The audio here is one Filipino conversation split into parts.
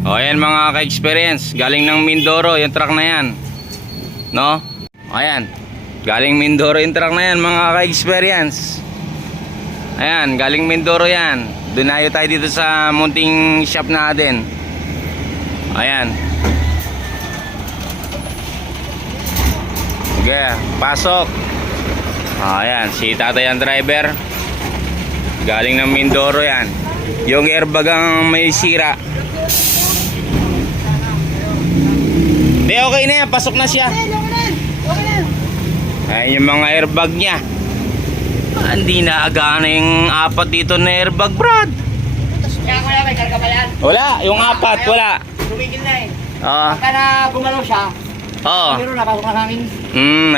O ayan mga ka-experience, galing ng Mindoro yung truck na yan. No? Ayan, galing Mindoro yung truck na yan mga ka-experience. Ayan, galing Mindoro yan. Dunayo tayo dito sa munting shop natin. Ayan. Okay, pasok. Ayan, si tatay ang driver. Galing ng Mindoro yan. Yung airbag ang may sira. Di, okay na yan, pasok na siya. Ayan yung mga airbag niya. Hindi na agana yung apat dito na airbag, Brad. Kaya kuya, may karga ba yan? Wala, yung apat, wala. Tumigil na eh. Oo. Pagka na gumalaw siya, Oo. pero napasok na sa amin.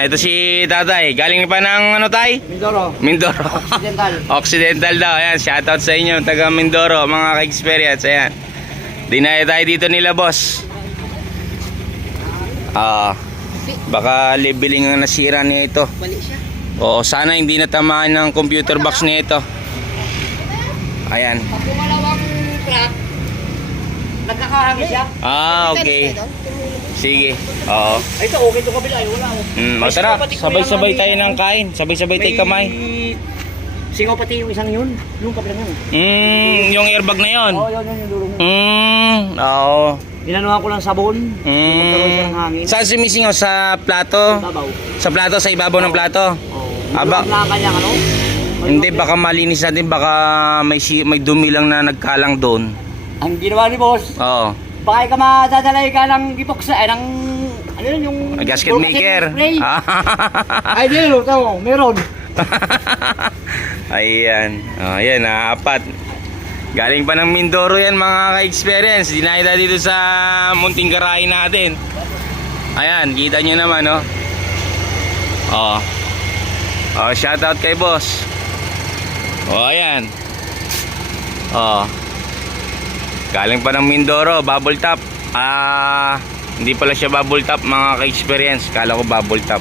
Ito si tatay. Galing pa ng ano tay? Mindoro. Mindoro. Occidental. Occidental daw. Ayan, shoutout sa inyo, taga Mindoro, mga ka-experience. Ayan. Dinaya tayo dito nila, boss. Baka leveling ang nasira niya ito. Balik siya. Oo, sana hindi natamaan ng computer box niya ito. Ayan. Pag gumalaw ang truck, nagkakahangin siya. Okay. Sige. Oo. Ay, ito, okay ito kabila. Ay, wala ako. Tara, sabay-sabay tayo ng kain. Sabay-sabay tayo kamay. Singaw pati yung isang yun. Yung kabila nun. Yung airbag na yon. Oo, yun yung dulo mo. Oo. Inanuhan ko lang sabon. Magkaroon siya ng hangin. Saan sumisingaw? Sa plato? Babaw. Sa plato, sa ibabaw ng plato? Oo. Aba. Yung kanyang ano? Hindi, baka malinis natin. Baka may dumi lang na nagkalang doon. Ang ginawa ni boss, Oo. baka ka madadalay ka ng ipoksa, ng ano yun yung Gasket maker. spray. Ay, di yun, ito, meron. Ayan. Ayan, apat. Galing pa ng Mindoro yan mga ka-experience. Dinaya tayo dito sa munting garahe natin. Ayan, kita nyo naman, no? Shoutout kay boss. Ayan. Galing pa ng Mindoro, bubble top. Hindi pala siya bubble top mga ka-experience. Kala ko bubble top.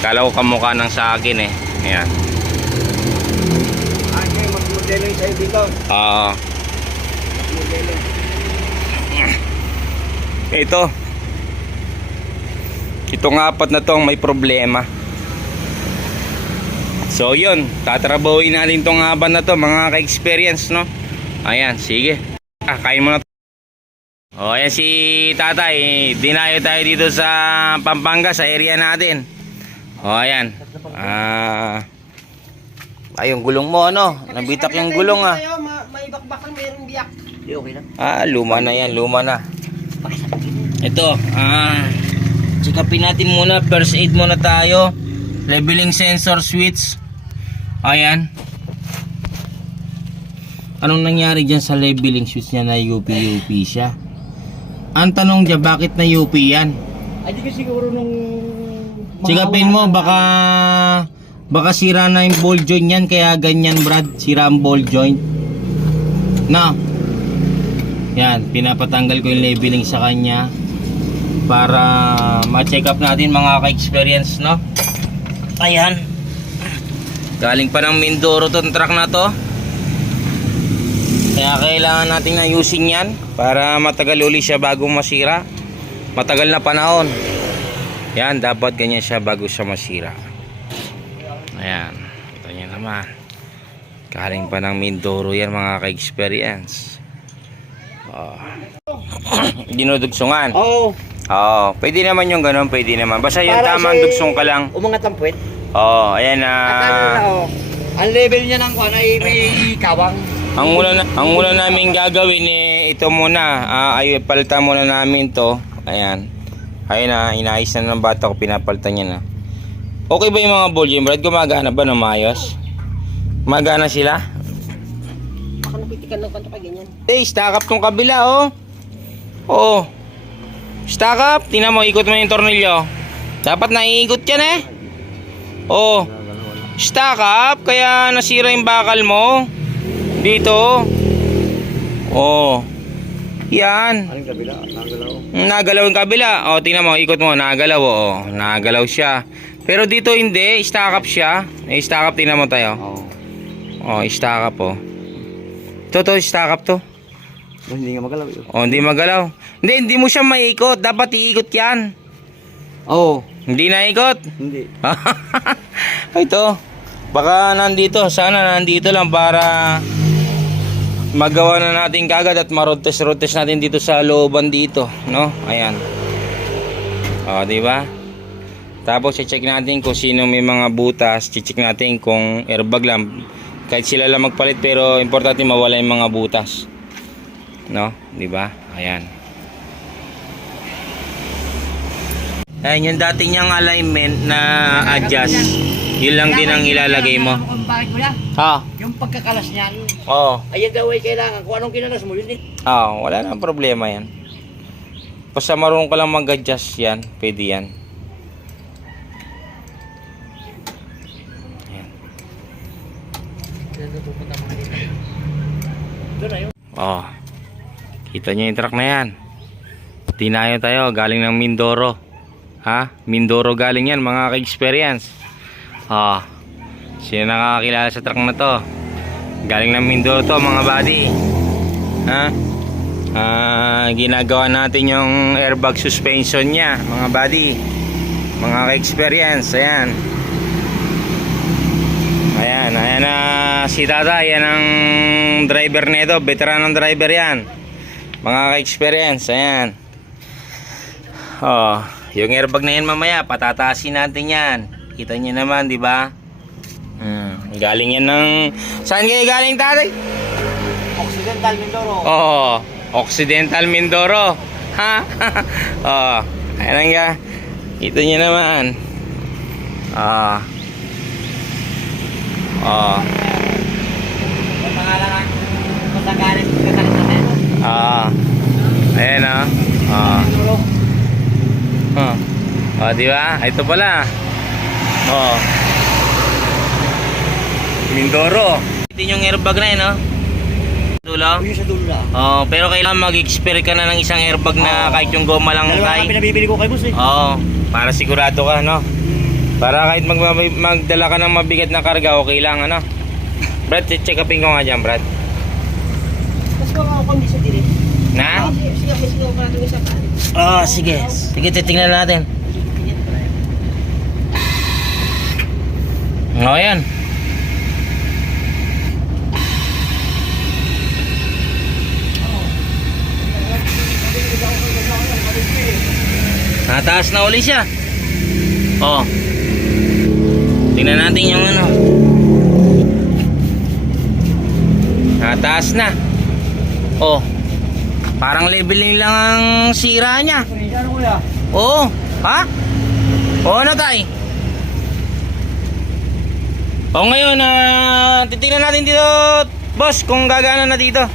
Kala ko kamukha ng sa akin eh. Ayan. Ay, mag-modelo yung sa'yo dito. Modelo. Itong apat na to may problema. So yun, tatrabahuin natin tong apat na to mga ka-experience, no? Ayan, sige. Kain mo na. Ayan si tatay. Dinayo tayo dito sa Pampanga, sa area natin. Ayan. Yung gulong mo, ano? Nabitak yung gulong, May bakbakan, mayroong biyak. Di okay lang. Luma na yan, luma na. Ito, check-upin natin muna. First aid muna tayo. Leveling sensor switch. Ayan. Anong nangyari dyan sa leveling switch niya na UP siya? Ang tanong dyan, bakit na UP yan? Ay, di ko siguro nung... Check-upin mo, baka sira na yung ball joint yan. Kaya ganyan, Brad. Sira ang ball joint. Na. Yan, pinapatanggal ko yung leveling sa kanya para ma-check up natin mga ka-experience, no? Ayan. Galing pa ng Mindoro tong truck na to. Kaya kailangan natin ayusin yan para matagal uli siya bago masira. Matagal na panahon. Yan, dapat ganyan siya bago siya masira. Ayan. Ito nyo naman. Galing pa ng Mindoro yan mga ka-experience. Dinudugsungan. Oo. Pwede naman yung ganun, pwede naman. Basta yung Para tamang siya dugsong ka lang. Umangat ang puwet. Ayan na. At ano na, ang level niya ng kwan ay may kawang. Ang una namin gagawin ito muna. Palitan muna namin to. Ayan. Ayun na, inayos na ng bata ko, pinapalitan niya na. Okay ba yung mga ball joint, Brad? Gumagana ba na maayos? Gumagana sila? Baka napitikan ng kanto pa ganyan. Stack up tong kabila, stack up. Tingnan mo, ikot mo yung tornilyo. Dapat naiikot yan eh. Stack up, kaya nasira yung bakal mo. Dito. Yan. Anong kabila? Nagalaw. Nagalaw yung kabila. Tingnan mo, ikot mo, nagalaw. Nagalaw siya. Pero dito hindi, stack up siya. Stack up, tingnan mo tayo. Stack up, Ito, stack up to. Hindi nga magalaw yun. Oh, hindi magalaw. Hindi mo siya maiikot. Dapat iikot yan. Oo. Hindi naikot. Hindi. Ito. Baka nandito. Sana nandito lang para magawa na natin kagad at marotes-rotes natin dito sa looban dito. No? Ayan. O, diba? Tapos, i-check natin kung sino may mga butas. I-check natin kung airbag lang. Kahit sila lang magpalit, pero importante mawala yung mga butas. No? Diba? Ayan. Ayan, yung dati niyang alignment na adjust. Yun lang din ang ilalagay mo. Kung bakit mo na? Ha? Yung pagkakalas niyan, Oo. ayan daw ay kailangan. Kung anong kinalas mo, yun din. Wala nang problema yan. Basta marunong ka lang mag-adjust yan. Pwede yan. Ayan. Doon na yun. Kita nyo yung truck na yan. Tinayo tayo. Galing ng Mindoro. Ha? Mindoro galing yan, mga ka-experience. Sino nakakakilala sa truck na to? Galing ng Mindoro to, mga buddy. Ha? Ginagawa natin yung airbag suspension niya, mga buddy. Mga ka-experience. Ayan. Ayan na si Tata. Yan ang driver nito. Veteranong driver yan. Mga ka-experience. Ayan. Yung airbag na yan mamaya, patataasin natin yan. Kita nyo naman, di ba? Galing yan ng... Saan kayo galing, tatay? Occidental Mindoro. Occidental Mindoro. Ha? Ayan nga. Kita nyo naman. Yung pangalan ng kakalis natin. Ayan Mindoro. Di ba? Ito pala. Mindoro. Ito yung airbag na yun, Dulo? Yung sa dulo lang. Pero kailangan mag-expire ka na ng isang airbag na kahit yung goma lang Dalawa tay. nga pinabibili ko kay boss eh. Para sigurado ka, no? Para kahit magdala ka ng mabigat na karga, okay lang, ano? Brad, check upin ko nga dyan, Brad. Mas ko ako kung di sa dili. Na? Sige ko pa natin isa pa. Sige. Sige, titingnan natin. Yan. Nataas na uli siya. Tingnan natin yung ano. Nataas na. Parang leveling lang ang sira niya. Ha? Ano tay? Ngayon, titingnan natin dito, boss, kung gagana na dito.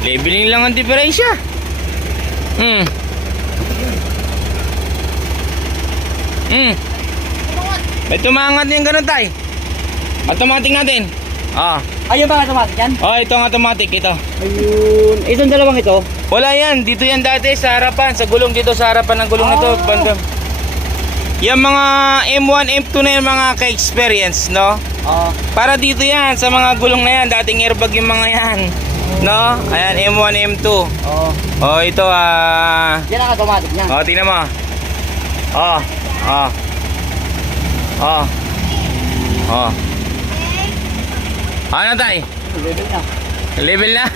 Leveling lang ang diferensya. May tumangat yung ganun tay. Automatic natin. Ayun ba automatic yan? Ito ang automatic, ito. Ayun. Itong dalawang ito. Wala yan, dito yan dati sa harapan, sa gulong dito sa harapan ng gulong na to, bandam. Yung mga M1, M2 na yan, mga ka-experience, no? Para dito yan, sa mga gulong na yan, dating airbag yung mga yan. No? Ayan, M1, M2. Ito, Yan ang automatic niya. tingnan mo. Ano tay? Level na. Level na?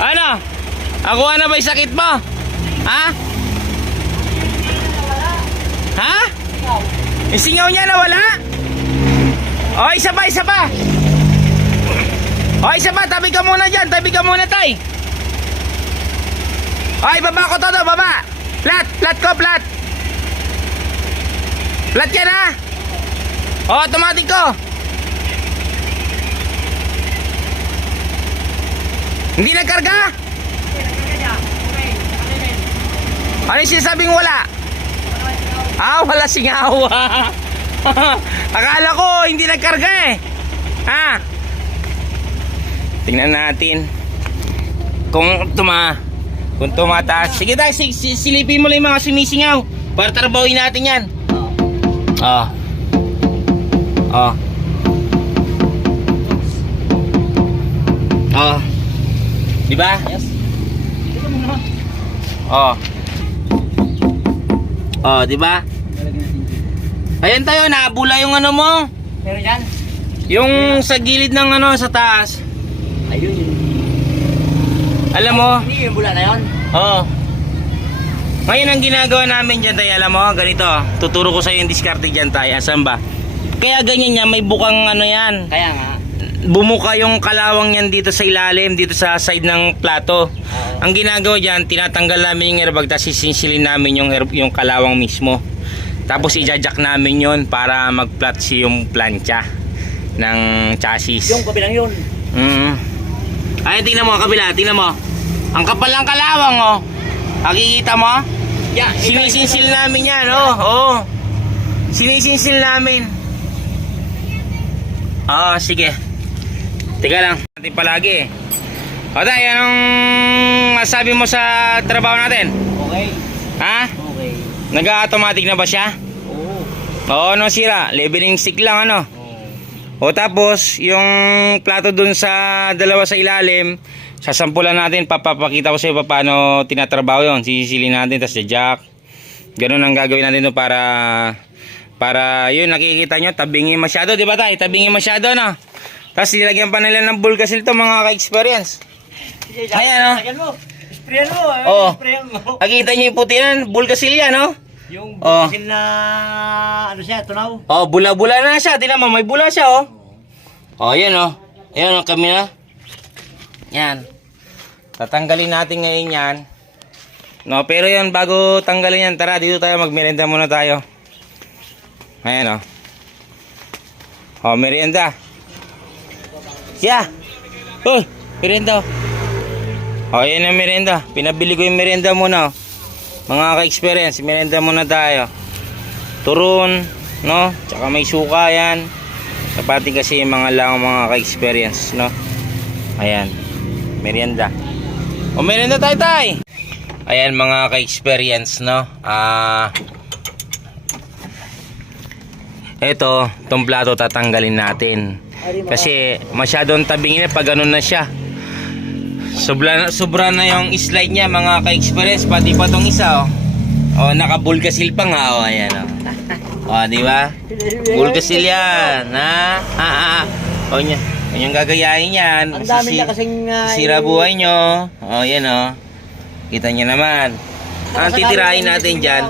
Ano? Ako na ba yung sakit mo? Ha? Ha? Yung singaw niya nawala? Isa pa, isa pa. Isa pa, tabi ka muna dyan. Tabi ka muna, tay. Baba ko todo, baba. Plat ko, plat. Plat yan, ha? Automatic ko. Hindi nagkarga? Ano yung sinasabing wala? Wala singaw. Akala ko hindi nagkarga eh. Tingnan natin kung tumataas. Sige tayo, silipin mo lang yung mga sumisingaw para trabawin natin yan. Oh. Di ba? Yes. Ito mo naman. Oh. Oh, di ba? Ayan tayo, nabula yung ano mo. Pero yan. Yung sa gilid ng ano, sa taas. Ayun yun. Alam mo? Hindi yung bula na yun. Oo. Ngayon ang ginagawa namin dyan tayo, alam mo, ganito. Tuturo ko sa yung diskarte dyan tayo. Asan ba? Kaya ganyan yan, may bukang ano yan. Kaya nga. Bumuka yung kalawang yan dito sa ilalim, dito sa side ng plato. Ang ginagawa dyan, tinatanggal namin yung airbag, tapos sisinsilin namin yung kalawang mismo. Tapos ijajack namin yon para mag-flat yung plancha ng chassis. Yung kabilang yun. Ay, tingnan mo, kabila, tingnan mo. Ang kapal ng kalawang, oh. Nakikita mo? Yeah, Sinisinsil namin yan, oh. Oh. Sinisinsil namin. Sige. Teka lang, natin palagi. O tayo, anong masabi mo sa trabaho natin? Okay. Ha? Okay. Nag-automatic na ba siya? Oo. Oo, no sira. Leveling stick lang, ano? O tapos, yung plato dun sa dalawa sa ilalim, sasampulan natin, papapakita ko sa iyo paano tinatrabaho yun. Sisilin natin, tapos jack. Ganun ang gagawin natin doon para yun, nakikita nyo, tabingin masyado, di ba tayo? Tabingin masyado, no? Tapos nilagyan pa nila ng bulkasil to, mga ka-experience. Ayan, oh. Sprayan mo. Oo. Sprayan mo. Nakita nyo yung puti yan, bulkasil yan, no? Yung Oh. bukasin na ano siya, tunaw. Oh, bula-bula na siya. Tingnan mo, may bula siya, oh. Oh, yan, oh. Ayan, oh, kami na. Yan. Tatanggalin natin ngayon yan. No, pero yan, bago tanggalin yan, tara, dito tayo, magmerenda muna tayo. Ayan, oh. Oh, merienda. Yeah. Oh, merienda. Oh, yan ang merienda. Pinabili ko yung merienda muna, oh. Mga ka-experience, merienda muna tayo. Turon, no? Tsaka may suka yan. Kapati kasi yung mga lang mga ka-experience, no? Ayan, merienda. O, merienda tayo, tay. Ayan, mga ka-experience, no? Ito, itong plato tatanggalin natin. Kasi masyadong tabingin pag ganun na siya. Sobra na yung slide niya, mga ka-experience. Pati pa tong isa, oh. Oh, naka-bulkasil pa nga, oh. Ayan, oh. Oh, di ba? Bulkasil yan, ha? Oh, yung gagayahin yan. Ang dami niya kasing sira buhay nyo. Oh, yan, oh. Kita nyo naman. Ang titirahin natin dyan.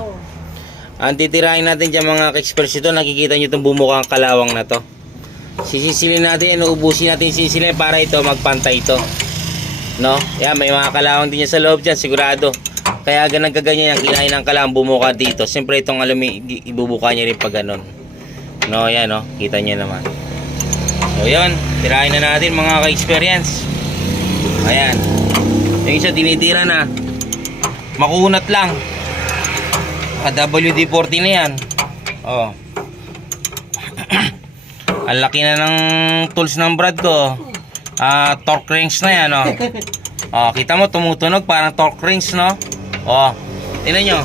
Ang titirahin natin dyan, mga ka-experience, ito. Nakikita nyo itong bumukang kalawang na to. Sisisilin natin, inuubusin natin sisilin para ito magpantay ito. No? Yan, may mga kalawang din yan sa loob dyan, sigurado. Kaya ganang kaganyan yung kinain ng kalawang bumuka dito. Siyempre itong ibubuka niya rin pag ganun. No, yan, no? Kita nyo naman. So yun, tirahin na natin, mga ka-experience. Ayan. Yung isa tinitira na. Makunat lang. WD-40 na yan. Oh. Ang laki na ng tools ng brad ko. Torque wrench na yan, oh. Oh, kita mo tumutunog parang torque wrench, no? Oh, tingnan nyo.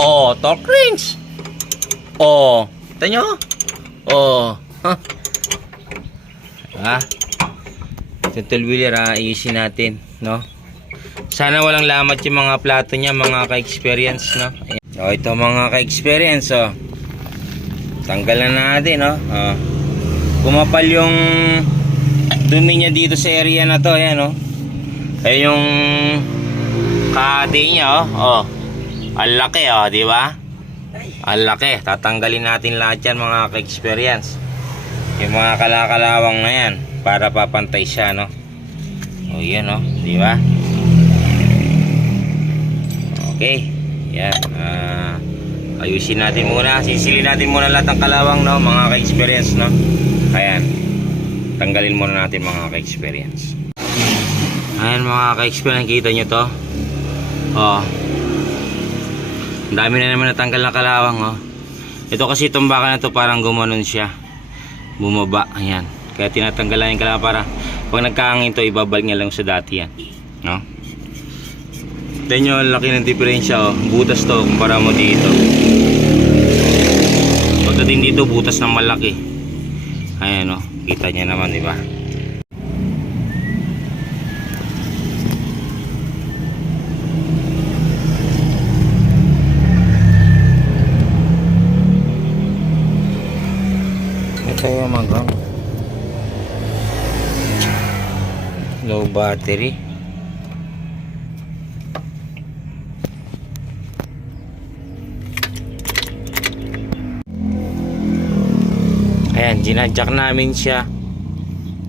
Oh, torque wrench. Oh, kita nyo? Oh, huh. Itong tool wheeler, ayusin natin, no? Sana walang lamat yung mga plato niya, mga ka-experience, no? Ayan. Oh, ito mga ka-experience, oh. Tanggalan na natin, no? Oh. Kumapal yung dumi niya dito sa area na to, ayan, oh. Ay yung kahati niya, oh. Oh. Ang laki, oh, di ba? Ang laki. Tatanggalin natin lahat yan, mga ka-experience. Yung mga kalakalawang na yan para papantay siya, no? O, yan, oh, di ba? Okay. Yan. Ayusin natin muna. Sisilin natin muna lahat ng kalawang, no, mga ka-experience, no? Ayan. Tanggalin muna natin, mga ka-experience. Ayan, mga ka-experience, kita nyo to. Oh. Ang dami na naman natanggal na kalawang, oh. Ito kasi itong baka na to parang gumanon siya. Bumaba, ayan. Kaya tinatanggalan yung kalawang para pag nagkahangin to, ibabalik niya lang sa dati yan, no? Tignan nyo, laki ng diferensya, oh. Butas to, kumpara mo dito. Pagdating dito, butas ng malaki. Ayan, oh. Kita nyo naman, di ba? low battery. Ayan, ginadjak namin siya.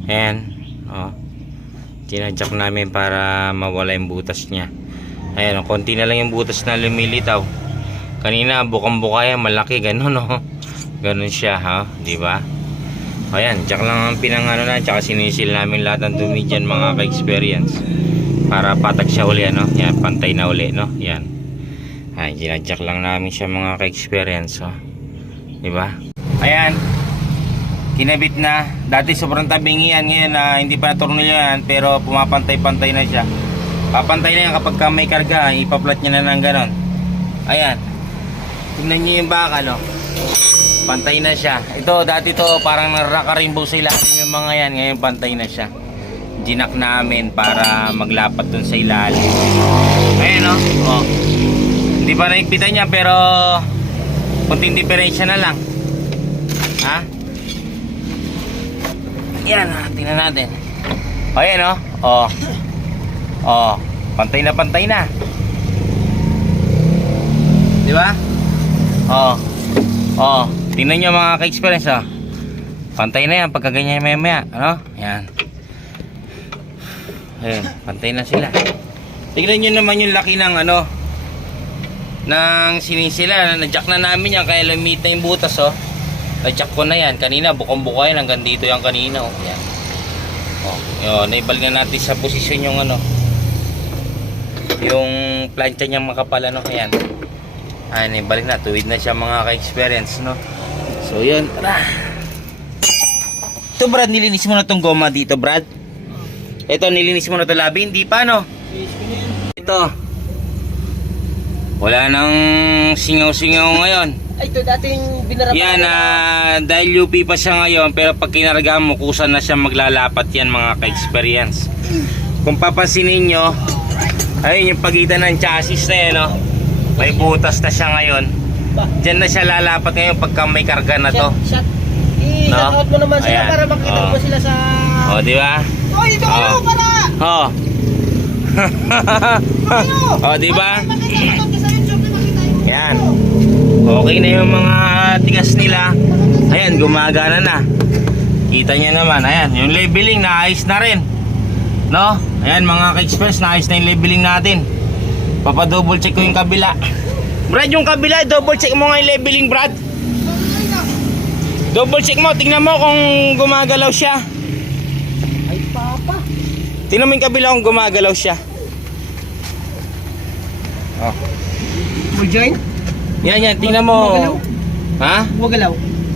Ayan, oh. Ginadjak namin para mawala yung butas niya. Ayan, konti na lang yung butas na lumilitaw. Kanina bukang-buka yan, malaki ganun, oh. Ganun siya, ha, di ba? Ayan, jack lang ang pinangano na, tsaka sinisil namin lahat ng dumi dyan, mga ka-experience. Para patag siya uli, ano? Yan, pantay na uli, no? Yan. Ayan, ginadjak lang namin siya, mga ka-experience, oh. Diba? Ayan. Kinabit na. Dati sobrang tabingi yan. Ngayon, hindi pa na-tornilyo yan, pero pumapantay-pantay na siya. Papantay na yan kapag may karga, ipaplat niya na ng ganon. Ayan. Tingnan niyo yung baka, no? Pantay na siya. Ito, dati to parang nagkaka-rainbow sa ilalim yung mga yan. Ngayon pantay na siya. Ginak namin para maglapat dun sa ilalim. Ayan, no? Oh. Hindi pa naigpitan niya, pero kunting diferensya na lang. Ha? Yan, tingnan natin. Ayan, no? Oh. Oh. Pantay na, pantay na. Di ba? Oh. Oh. Tingnan nyo mga ka-experience, oh. Pantay na yan pagka ganyan maya, ano? Yan. Ayan, pantay na sila. Tingnan nyo naman yung laki ng ano, ng sinisila. Na-jack na namin yan, kaya lumit na yung butas, oh. Na-jack ko na yan. Kanina, bukang-buka yan. Hanggang dito yung kanina, oh. Yan. Oh, yun. Naibalik na natin sa posisyon yung ano, yung plancha niyang makapal, ano. Ayan. Ayan, naibalik na. Tuwid na siya, mga ka-experience, no. So yun, tara. Ito Brad, nilinis mo na tong goma dito Brad. Ito, nilinis mo na to labi. Hindi pa, no? Ito, wala nang singaw-singaw ngayon. Ay, ito dating binarapan. Yan, dahil UP pa siya ngayon, pero pag kinarga mo, kusa na siya maglalapat yan, mga ka-experience. Kung papansinin nyo, ayun yung pagitan ng chassis na yan, no? May butas na siya ngayon. Diyan na siya lalapat ngayon pagka may karga na to. Shot. I-shoutout mo naman sila. Ayan. Para makita mo sila sa... Oh, di ba? Oh, dito kayo, para! Oh. Oh, di ba? Yan. Okay na yung mga tigas nila. Ayan, gumagana na. Kita nyo naman, ayan, yung labeling naayos na rin. No? Ayan, mga ka-express, naayos na yung labeling natin. Papa-double check ko yung kabila. Brad, yung kabila, double check mo nga yung labeling, Brad. Double check mo, tingnan mo kung gumagalaw siya. Ay, papa. Tingnan mo yung kabila kung gumagalaw siya. Oh. Double join? Yan, tingnan mo. Gumagalaw? Ha? Gumagalaw?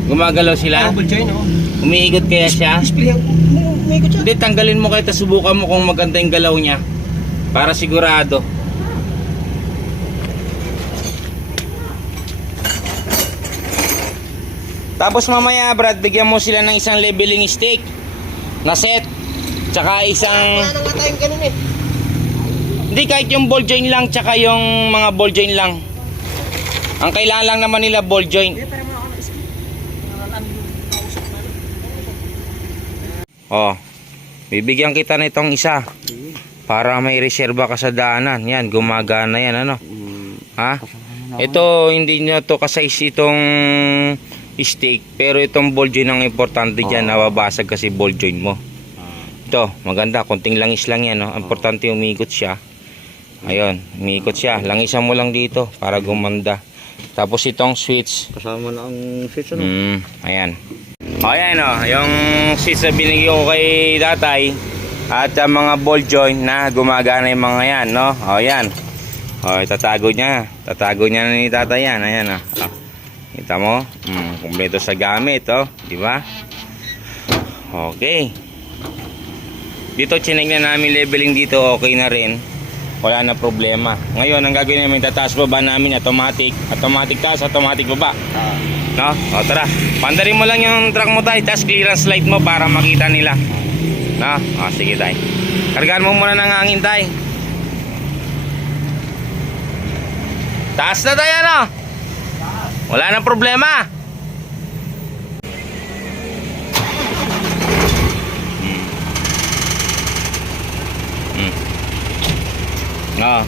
Gumagalaw sila? Double join, oh. Umiikot kaya siya? Display, umiikot siya. Hindi, tanggalin mo kahit subukan mo kung maganda yung galaw niya. Para sigurado. Tapos mamaya Brad, bigyan mo sila ng isang leveling stick na set. Tsaka isang... Wala na nga tayong ganun eh. Hindi, kahit yung ball joint lang, tsaka yung mga ball joint lang. Ang kailangan lang naman nila ball joint. Oh, bibigyan kita nitong isa para may reserba ka sa daanan. Yan, gumagana yan, ano? Ha? Ito, hindi nyo to kasize itong stick, pero itong ball joint ang importante dyan. Nababasag kasi ball joint mo. Ito, maganda, konting langis lang yan, no? Importante umikot siya. Ayun, umikot siya. Langisan mo lang dito para gumanda. Tapos itong switch, Kasama na ang switch, ayan. Ayan, oh, yung switch na binigyan ko kay tatay at mga ball joint na gumagana yung mga yan, no? O, yan. O, tatago niya na ni tatay yan. Ayan, oh. Oh. Kita mo? Kumpleto sa gamit, oh. Diba? Okay. Dito, chinig na namin leveling dito. Okay na rin. Wala na problema. Ngayon, ang gagawin namin, tataas baba namin automatic. Automatic taas, automatic baba. No? O, tara. Pandarin mo lang yung truck mo tayo. Tapos clearance light mo para makita nila. No? O, sige tayo. Kargaan mo muna ng hangin tayo. Taas na tayo, no? Wala na problema. Oh.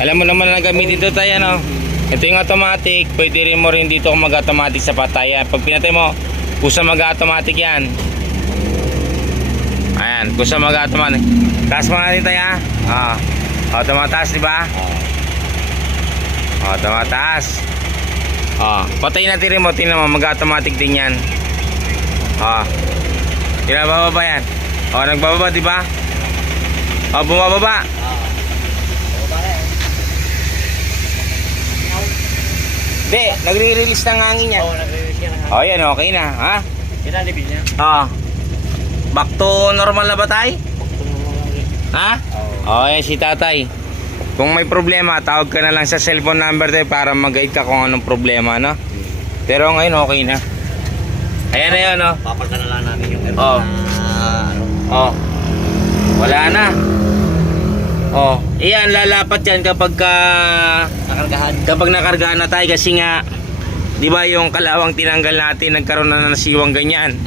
Alam mo naman na gamitin ito tayo, no? Ito yung automatic, pwede rin mo rin dito kung mag-automatic sa patayan. Pag pinatay mo, kusa mag-automatic yan. Ayan, kusa mag-automatic. Taas mo natin tayo, ha? Oh, tumataas, di ba? Oh, tumataas. Oh, patay natin rin mo, tingnan mo, mag-automatic din yan. Oh. Tira, bababa yan. Oh, nagbababa, di ba? Oh, bumababa. Hindi, nagre-release ng hangin yan. Oo, nag-release yan. Oh, yan, okay na, ha? Yan ang libid niya. Oh. Back to normal na ba tayo? Ha? Oh, yan si tatay. Kung may problema, tawag ka na lang sa cellphone number tayo para mag-guide ka kung anong problema, no? Pero ngayon, okay na. Ayan na yun, no? Papalitan na lang namin yung Oh. Oh. Wala na. Oh. Iyan, lalapat yan kapag Nakargahan. kapag nakargaan na tayo kasi nga, di ba yung kalawang tinanggal natin, nagkaroon na ng siwang ganyan.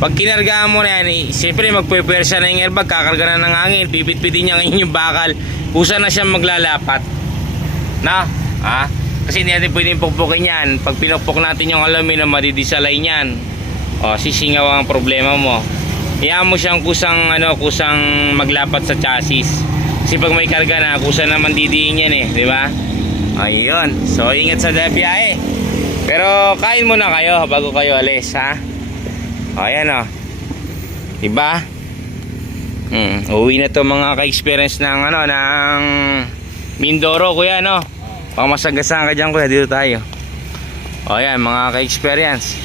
Pag kinargaan mo na yan, siyempre magpupwersa na yung airbag, kakarga na ng hangin, pipit-pitin niya ngayon yung bakal, kusa na siya maglalapat. Na? Ha? Kasi hindi natin pwedeng pukpukin yan. Pag pinukpok natin yung aluminum, madidisalay niyan. O, sisingaw ang problema mo. Iyan mo siyang kusang maglapat sa chassis. Kasi pag may karga na, kusa naman didiin yan eh, di ba? Ayun. So, ingat sa biyahe. Pero kain muna kayo bago kayo alis, ha? O, ayan o. Diba? Uwi na to mga ka-experience ng ng Mindoro, kuya, no? Pamasagasaan ka dyan, kuya. Dito tayo. O, ayan, mga ka-experience.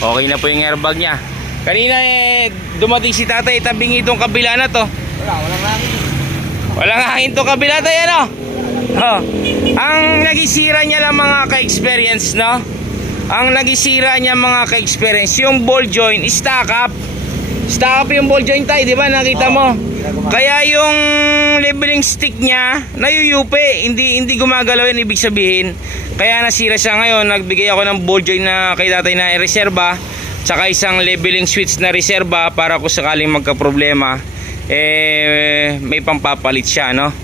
Okay na po yung airbag niya. Kanina dumating si tatay, tabing itong kabila na to. Walang hangin. Walang hangin to kabila tayo, no? Oh. Ang nagisira niya lang mga ka-experience, no? Ang nagisira niya mga ka-experience, yung ball joint, stack up. Stack up yung ball joint tayo, di ba? Nakita mo? Kaya yung leveling stick niya, nayuyupi. Hindi gumagalaw yan, ibig sabihin. Kaya nasira siya ngayon. Nagbigay ako ng ball joint na kay tatay na reserba. Tsaka isang leveling switch na reserba para kung sakaling magka-problema, may pampapalit siya, no?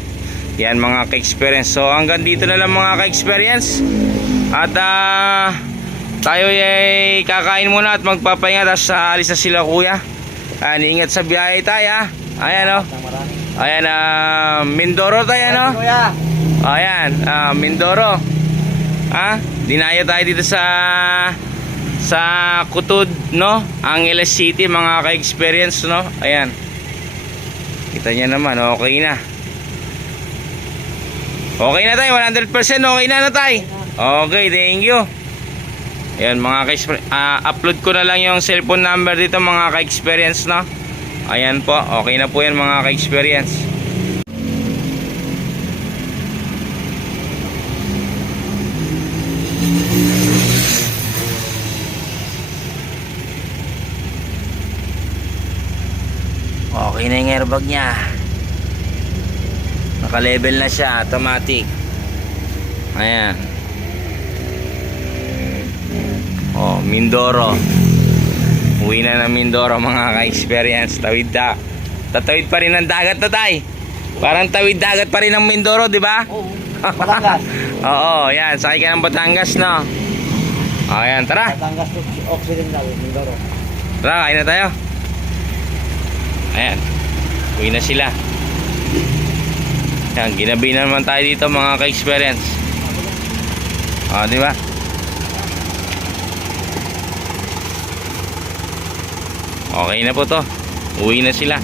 Yan mga ka-experience. So hanggang dito na lang mga ka-experience. At tayo ay kakain muna at magpapahinga, tapos alis na sila kuya. Ingat sa biyahe tayo. Ayan o. Ayan, Mindoro tayo, no? Ayan, Mindoro. Dinayo tayo dito sa Kutud, no? Angeles City mga ka-experience, no? Ayan. Kita niya naman, okay na. Okay na tayo, 100% okay na tayo. Okay, thank you. Ayan mga ka-experience, upload ko na lang yung cellphone number dito mga ka-experience, no? Ayan po, okay na po yan mga ka-experience. Okay na yung airbag niya. Naka-level na siya, automatic. Ayan. Oh, Mindoro. Uwi na ng Mindoro mga ka-experience. Tawid da. Tatawid pa rin ng dagat na tay. Parang tawid dagat pa rin ng Mindoro, di ba? Oo. Batangas. Oo, yan. Sakay ka ng Batangas, no? Ayan, tara. Batangas Occidental, Mindoro. Tara, kain na tayo. Ayan. Uwi na sila. Yan, ginabi na naman tayo dito mga ka-experience. Di ba? Okay na po to. Uwi na sila.